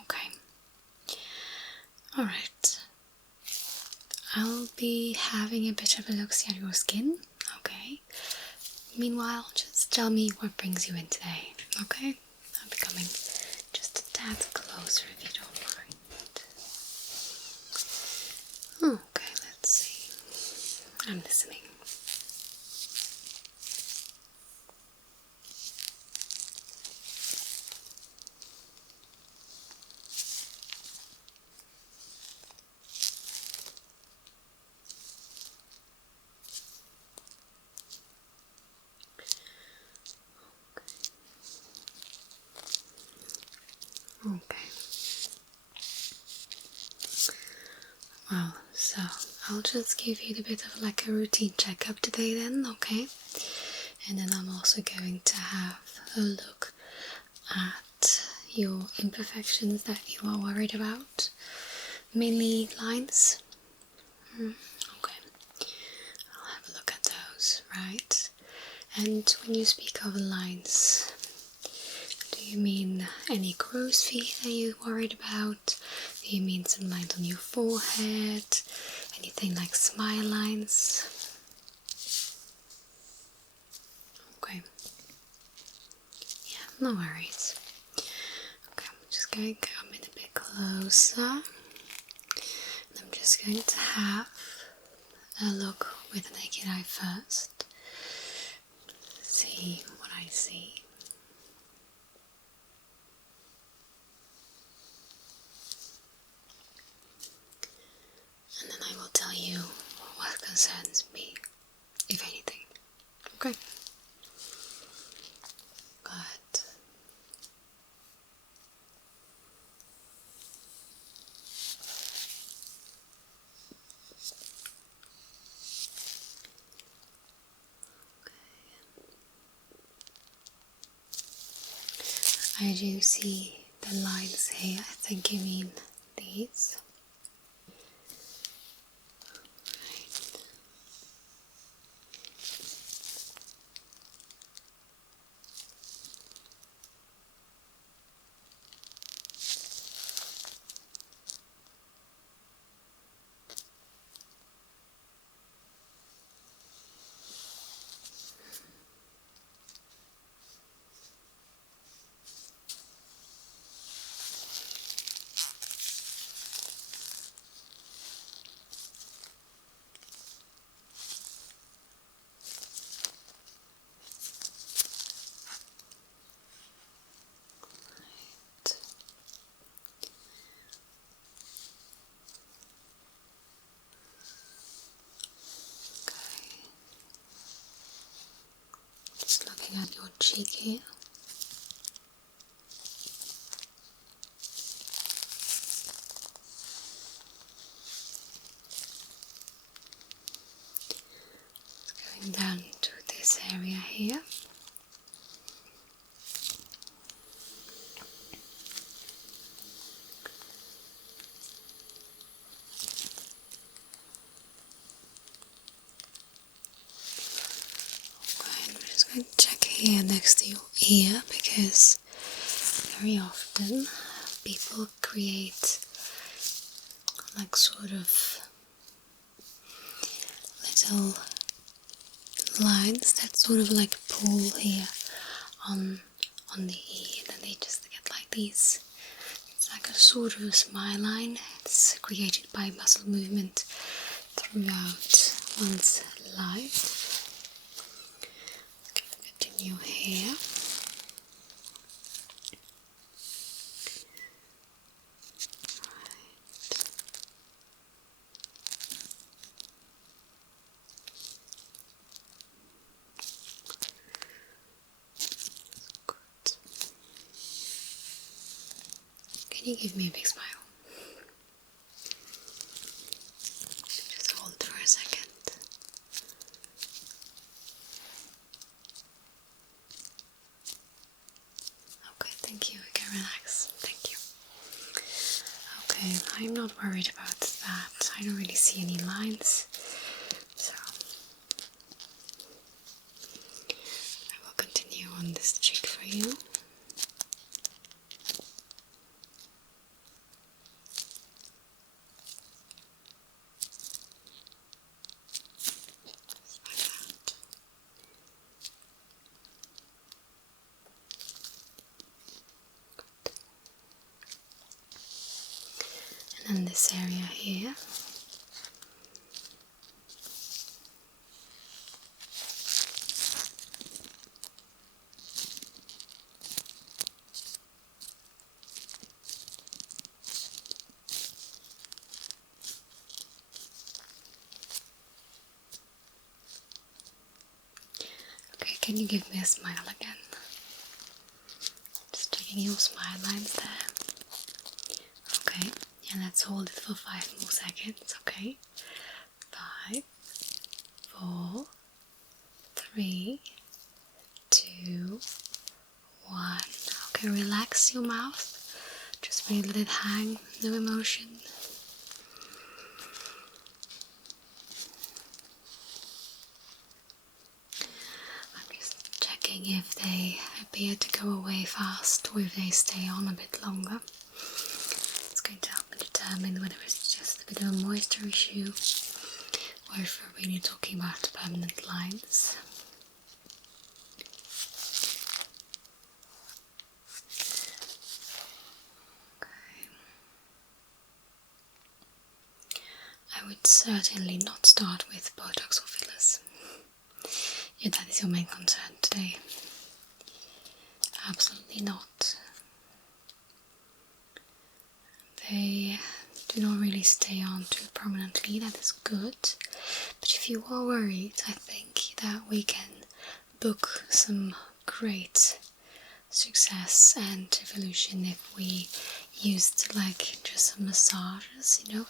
Okay. Alright. I'll be having a bit of a look at your skin, okay? Meanwhile, just tell me what brings you in today, okay? I'll be coming just a tad closer if you don't mind. Okay, let's see. I'm listening. Okay. Well, so I'll just give you a bit of like a routine checkup today then, okay? And then I'm also going to have a look at your imperfections that you are worried about. Mainly lines. Okay. I'll have a look at those, right? And when you speak of lines, do you mean any crow's feet that you're worried about? Do you mean some lines on your forehead? Anything like smile lines? Okay. Yeah, no worries. Okay, I'm just going to come in a bit closer. I'm just going to have a look with the naked eye first. See what I see. And then I will tell you what concerns me, if anything. Okay? Good. I do see the lines here. I think you mean these. Right. Okay. Just looking at your cheek here. Going down to this area here. Okay, I'm just going to check here next to your ear because very often people create like sort of little lines that sort of like pull here on the ear, and then they just get like these. It's like a sort of a smile line. It's created by muscle movement throughout one's life. Get in your hair. Can you give me a big smile? Just hold it for a second. Okay, thank you. You can relax. Thank you. Okay, I'm not worried about that. I don't really see any lines. So, and this area here. Okay, can you give me a smile again? Just checking your smile lines there. Okay, and let's hold it for 5 more seconds, okay? 5, 4, 3, 2, 1. Okay, relax your mouth. Just really let it hang, no emotion. I'm just checking if they appear to go away fast or if they stay on a bit longer. It's going to help me determine whether it's just a bit of a moisture issue or if we're really talking about permanent lines. I would certainly not start with Botox or fillers, if that is your main concern today. Absolutely not. They do not really stay on too prominently, that is good. But if you are worried, I think that we can book some great success and evolution if we used like just some massages, you know.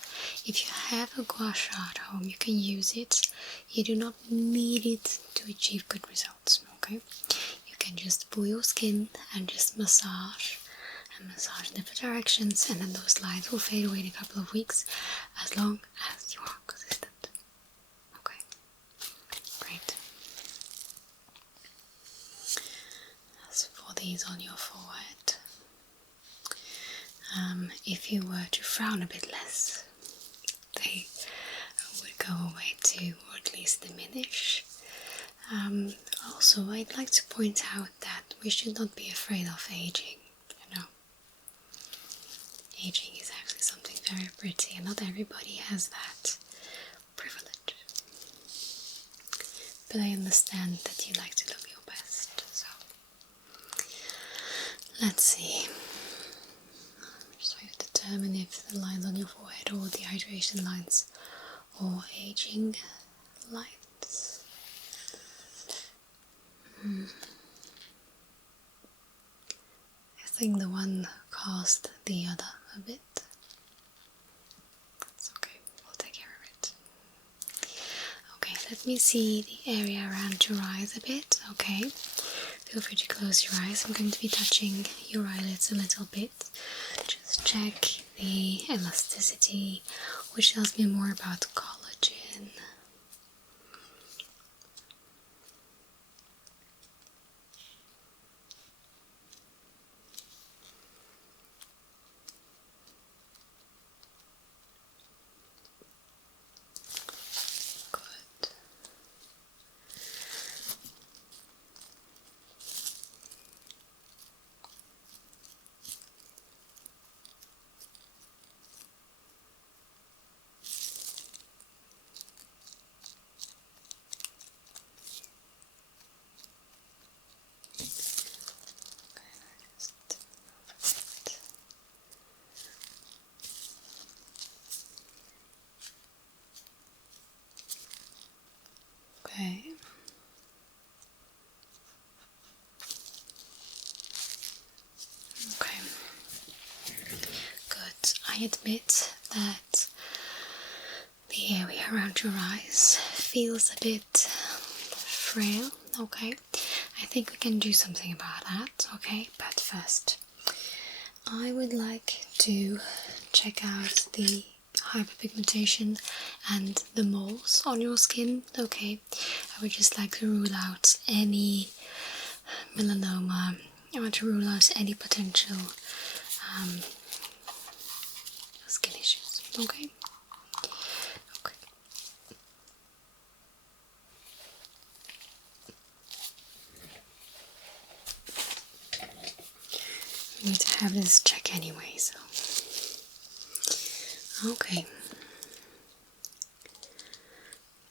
If you have a gua sha at home, you can use it. You do not need it to achieve good results, okay? You can just pull your skin and just massage and massage in different directions, and then those lines will fade away in a couple of weeks as long as you are consistent. Okay, great. As for these on your forehead, if you were to frown a bit less, they would go away too, or at least diminish. Also, I'd like to point out that we should not be afraid of aging, you know. Aging is actually something very pretty, and not everybody has that privilege. But I understand that you like to look your best, so let's see. I'm just trying to determine if the lines on your forehead or the hydration lines or aging lines. I think the one caused the other a bit. That's okay, we'll take care of it. Okay, let me see the area around your eyes a bit, okay? Feel free to close your eyes. I'm going to be touching your eyelids a little bit. Just check the elasticity, which tells me more about collagen. Good. Okay. Okay. Good. I admit that the area around your eyes feels a bit frail, okay? I think we can do something about that, okay? But first, I would like to check out the hyperpigmentation and the moles on your skin, okay? I would just like to rule out any melanoma. I want to rule out any potential skin issues, okay? Okay. We need to have this check anyway, so Okay.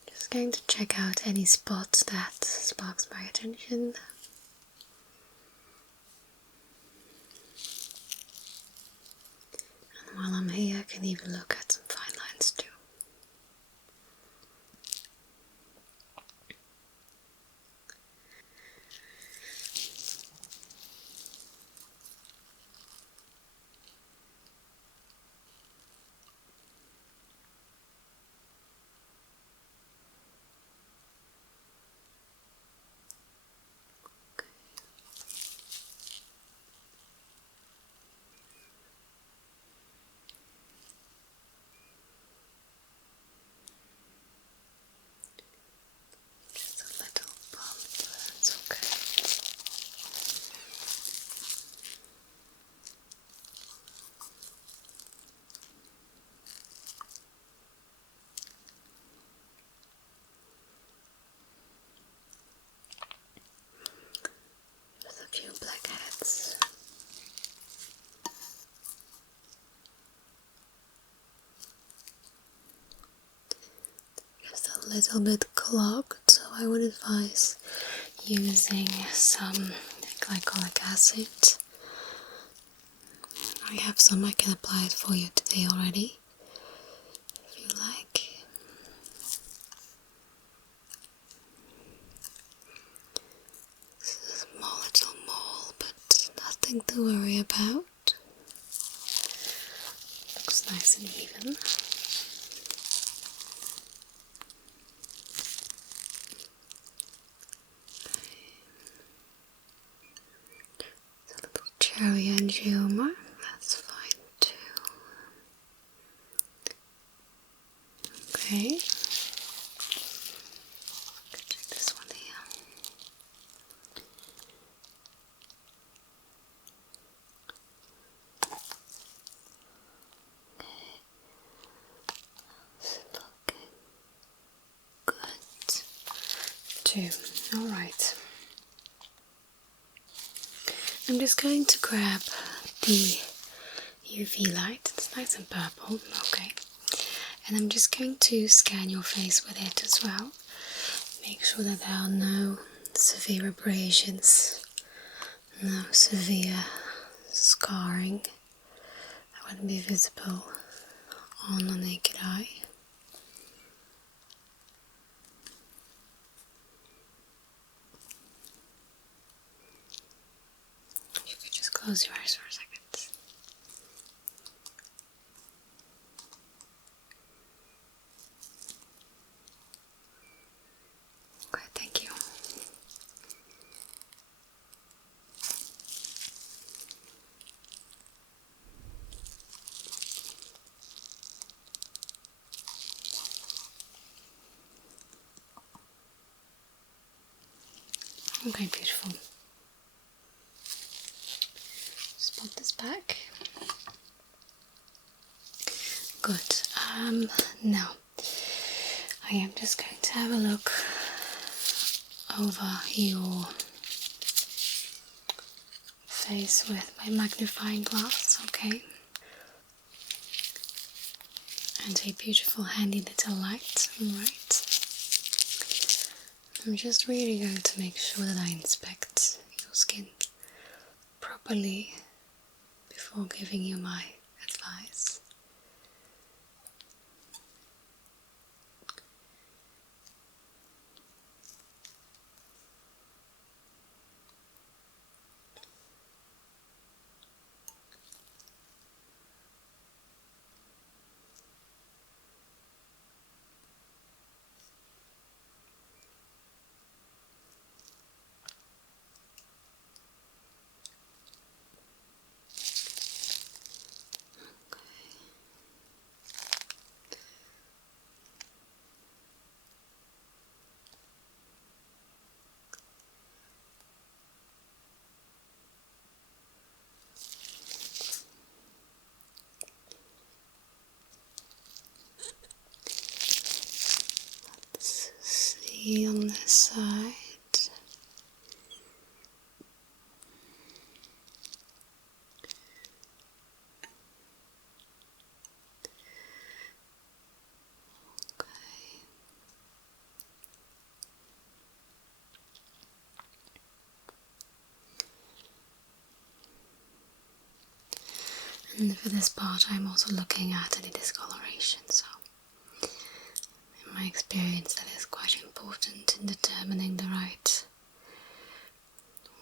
Just going to check out any spots that sparks my attention. And while I'm here, I can even look at some fine lines too. Just a little bump, that's okay. Just a few blackheads. Just a little bit clogged, so I would advise using some glycolic acid. I have some, I can apply it for you today already, if you like. It's a small little mole, but nothing to worry about. Looks nice and even. It's a little cherry angioma, that's fine too. Okay. Check this one here. It's looking good too. Alright. I'm just going to grab the UV light. It's nice and purple. Okay. And I'm just going to scan your face with it as well. Make sure that there are no severe abrasions, no severe scarring that wouldn't be visible on the naked eye. You could just close your eyes for a second. Okay, thank you. Okay, beautiful. Just pop this back. Good. Now, I am just going to have a look over your face with my magnifying glass, okay? And a beautiful handy little light, alright? I'm just really going to make sure that I inspect your skin properly before giving you my advice. Let's see on this side. And for this part I'm also looking at any discoloration, so in my experience that is quite important in determining the right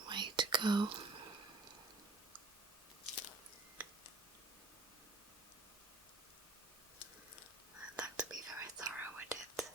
way to go. I'd like to be very thorough with it.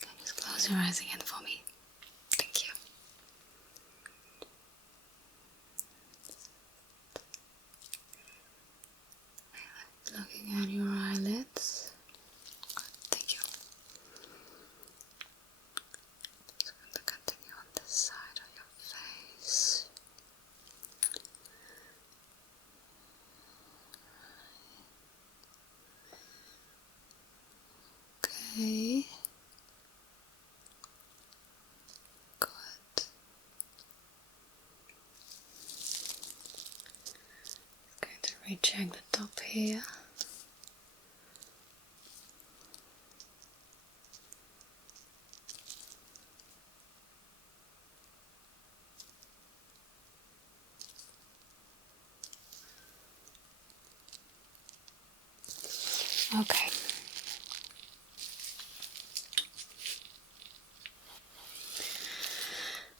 Can you just close your eyes again for me? Thank you. Looking at your eyelids. Good, thank you. Just going to continue on this side of your face. Okay. Good. Just going to recheck the top here. Okay.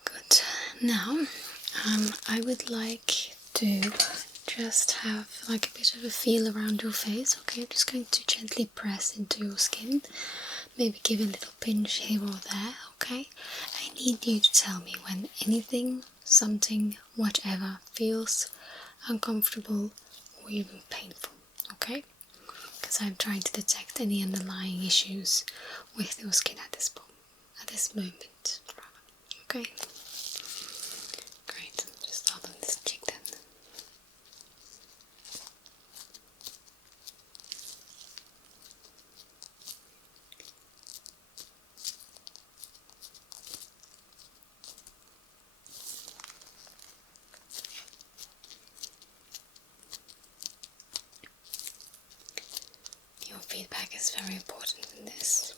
Good. Now, I would like to just have like a bit of a feel around your face. Okay, I'm just going to gently press into your skin. Maybe give a little pinch here or there. Okay. I need you to tell me when anything, something, whatever feels uncomfortable or even painful. Okay. Because I'm trying to detect any underlying issues with your skin at this moment. Okay. Great. Just start on this cheek then. Your feedback is very important in this,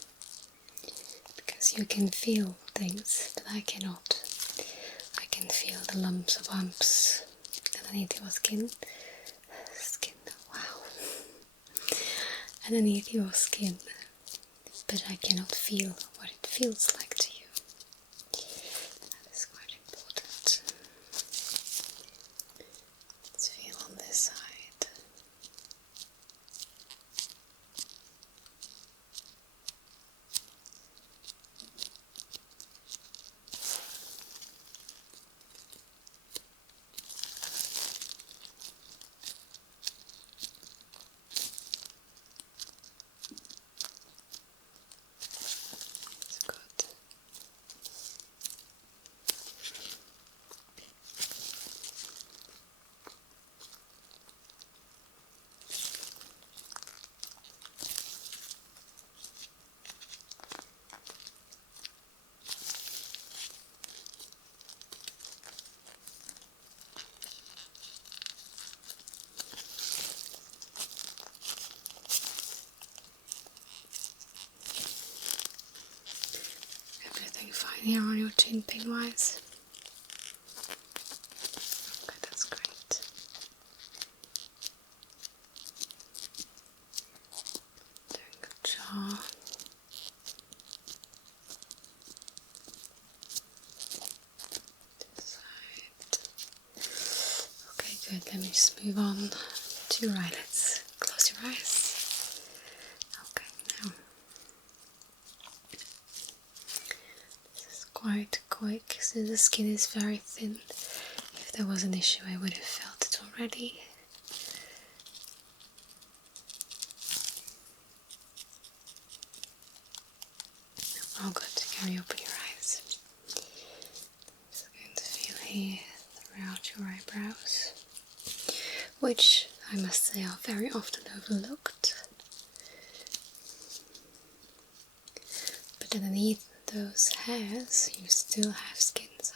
because you can feel things that I cannot. I can feel the lumps or bumps underneath your skin. Wow. Underneath your skin, but I cannot feel what it feels like to you. That is quite important. Let's feel on this side. Fine here on your chin pin wise. Okay, that's great. Doing a good job. This side. Okay, good. Let me just move on to your eyelids. Close your eyes. Okay, now this is quite quick, so the skin is very thin. If there was an issue, I would have felt it already. Oh, good. Carry open your eyes. Just going to feel here throughout your eyebrows, which I must say are very often overlooked. But underneath those hairs you still have skin, so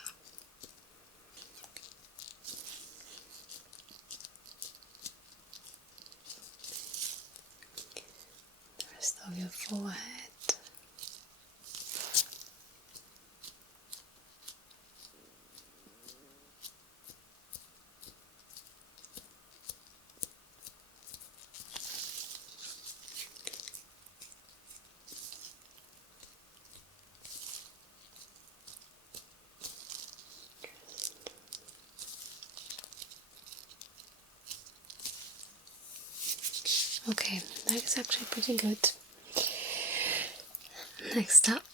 the rest of your forehead. Okay, that is actually pretty good. Next up,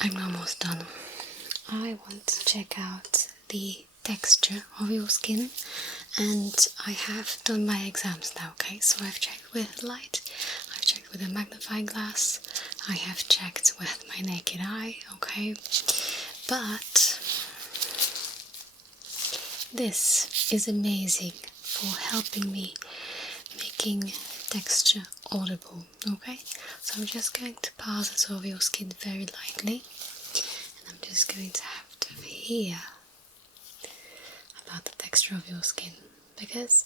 I'm almost done. I want to check out the texture of your skin, and I have done my exams now, okay? So I've checked with light, I've checked with a magnifying glass, I have checked with my naked eye, okay? But this is amazing for helping me making texture audible, okay? So I'm just going to pass it over your skin very lightly, and I'm just going to have to hear about the texture of your skin, because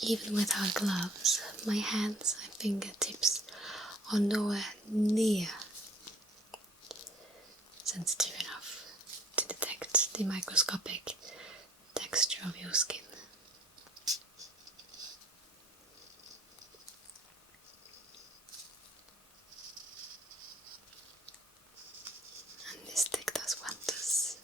even without gloves, my hands and fingertips are nowhere near sensitive enough to detect the microscopic texture of your skin. And this stick does wonders.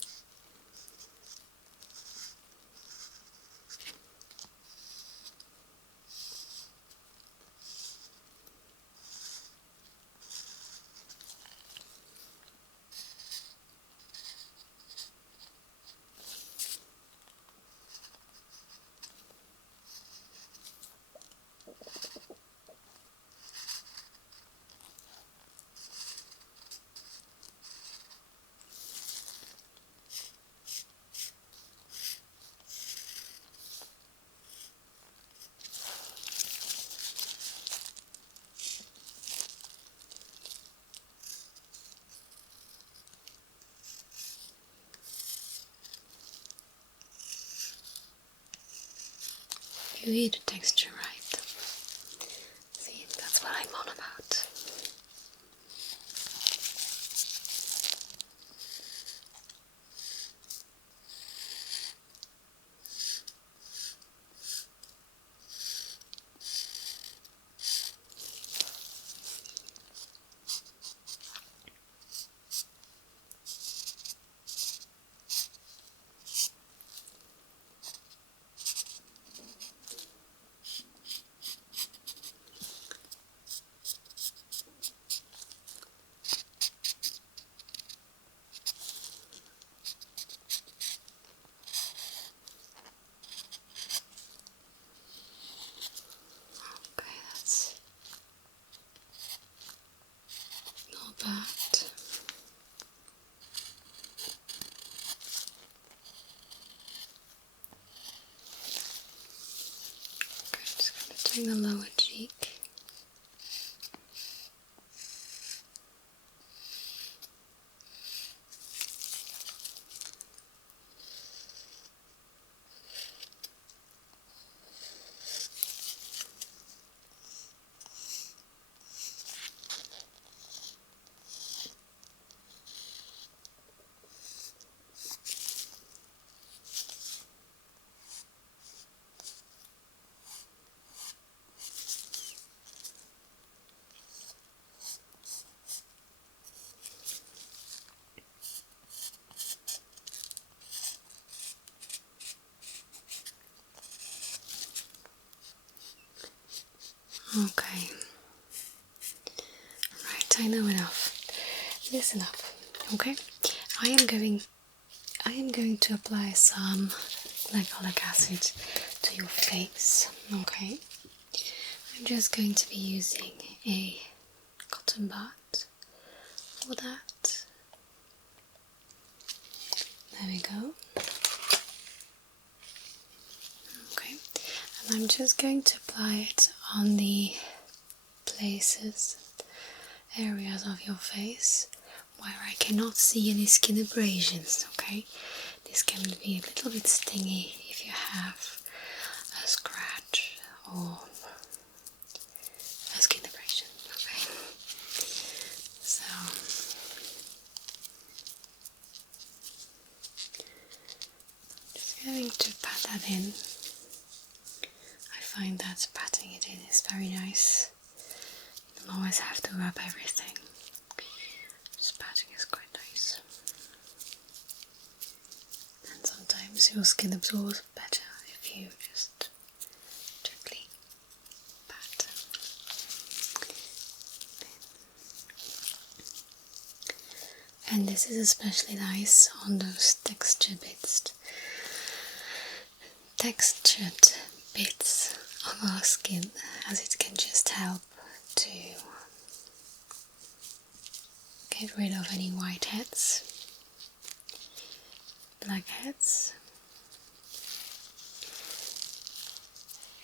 You hear the texture, right? See, that's what I'm on about. Okay, that's not bad. Okay, just going to do the lower cheek. Okay. Right, I know enough. Listen up, okay? I am going to apply some glycolic acid to your face, okay? I'm just going to be using a cotton bud for that. There we go. Okay, and I'm just going to apply it on the areas of your face where I cannot see any skin abrasions, okay? This can be a little bit stingy if you have a scratch or a skin abrasion, okay? So just going to pat that in. I find that patting it in is very nice. You don't always have to rub everything. Just patting is quite nice. And sometimes your skin absorbs better if you just gently pat. And this is especially nice on those textured bits of our skin, as it can just help to get rid of any whiteheads, blackheads,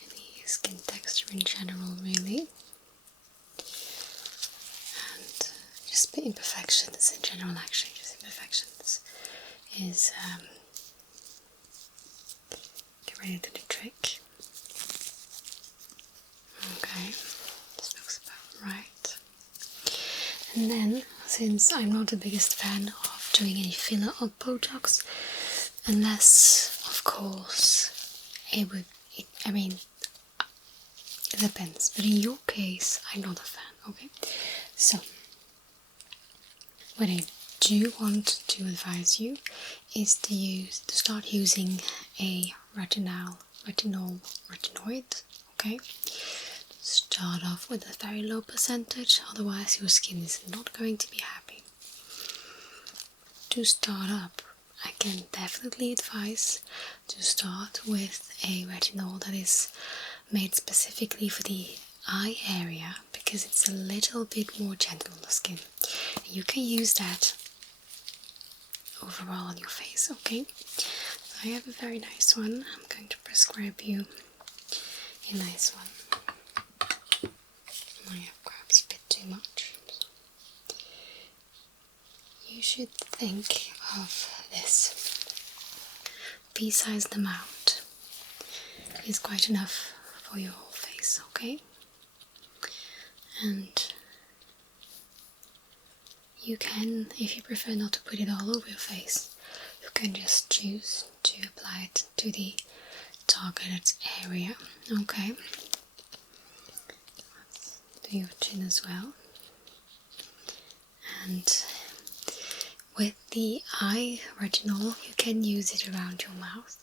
any skin texture in general really, and just the imperfections in general, actually just imperfections is get ready to do the trick. Okay, this looks about right. And then, since I'm not the biggest fan of doing any filler or Botox, unless, of course, it depends. But in your case, I'm not a fan, okay? So, what I do want to advise you is to start using a retinoid, okay? Start off with a very low percentage, otherwise your skin is not going to be happy. To start up, I can definitely advise to start with a retinol that is made specifically for the eye area, because it's a little bit more gentle on the skin. You can use that overall on your face, okay? So I have a very nice one. I'm going to prescribe you a nice one. I have perhaps a bit too much. You should think of this. Pea-sized amount is quite enough for your whole face, okay? And you can, if you prefer not to put it all over your face, you can just choose to apply it to the targeted area, okay? Do your chin as well. And with the eye retinol, you can use it around your mouth.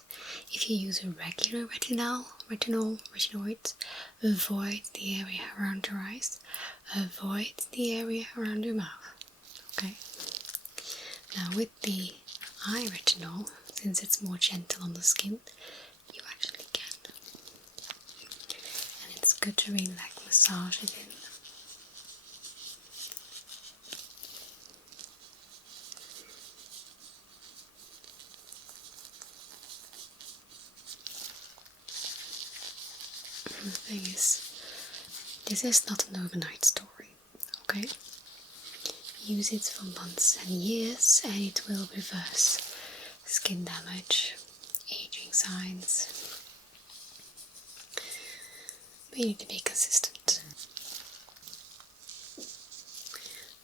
If you use a regular retinoid, avoid the area around your eyes, avoid the area around your mouth, okay? Now with the eye retinol, since it's more gentle on the skin, you actually can. And it's good to really like massage it in. The thing is, this is not an overnight story, okay? Use it for months and years and it will reverse skin damage, aging signs. But you need to be consistent.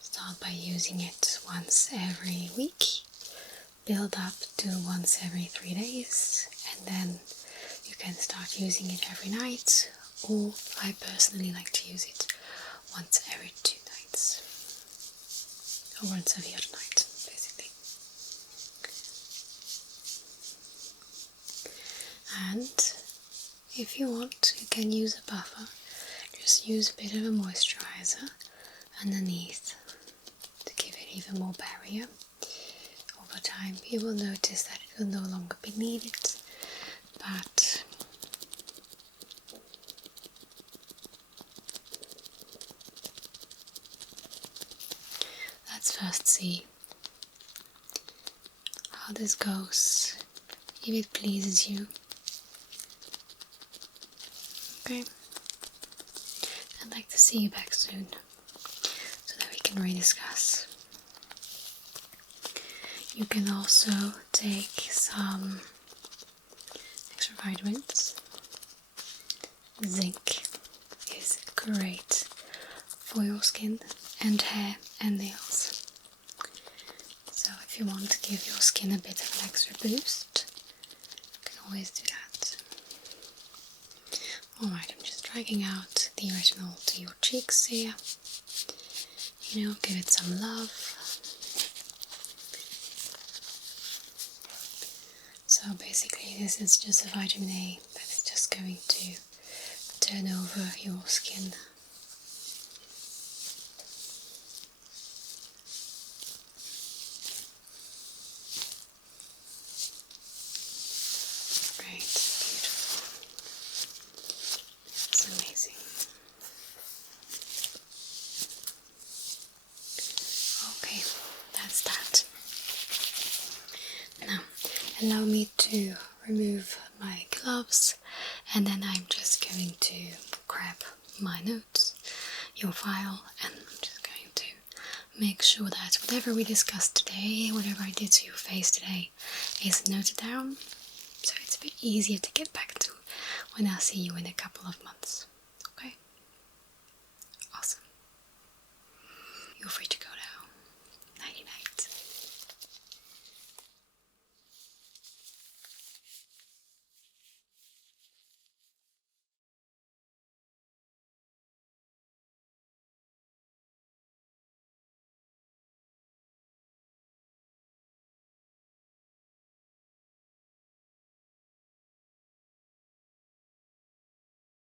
Start by using it once every week, build up to once every 3 days, and then you can start using it every night, or I personally like to use it once every 2 nights, or once every other night, basically. And if you want, you can use a buffer. Just use a bit of a moisturizer underneath to give it even more barrier. Over time you will notice that it will no longer be needed, but let's first see how this goes, if it pleases you. Okay, I'd like to see you back soon so that we can rediscuss. You can also take some extra vitamins. Zinc is great for your skin and hair and nails. So if you want to give your skin a bit of an extra boost, you can always do that. Alright, I'm just dragging out the retinol to your cheeks here. You know, give it some love. So basically this is just a vitamin A that is just going to turn over your skin. Great, beautiful. It's amazing. Okay, that's that. Now, allow me to remove my gloves, and then I'm just going to grab my notes, your file, and I'm just going to make sure that whatever we discussed today, whatever I did to your face today, is noted down, so it's a bit easier to get back to when I see you in a couple of months. Okay? Awesome. You're free to go.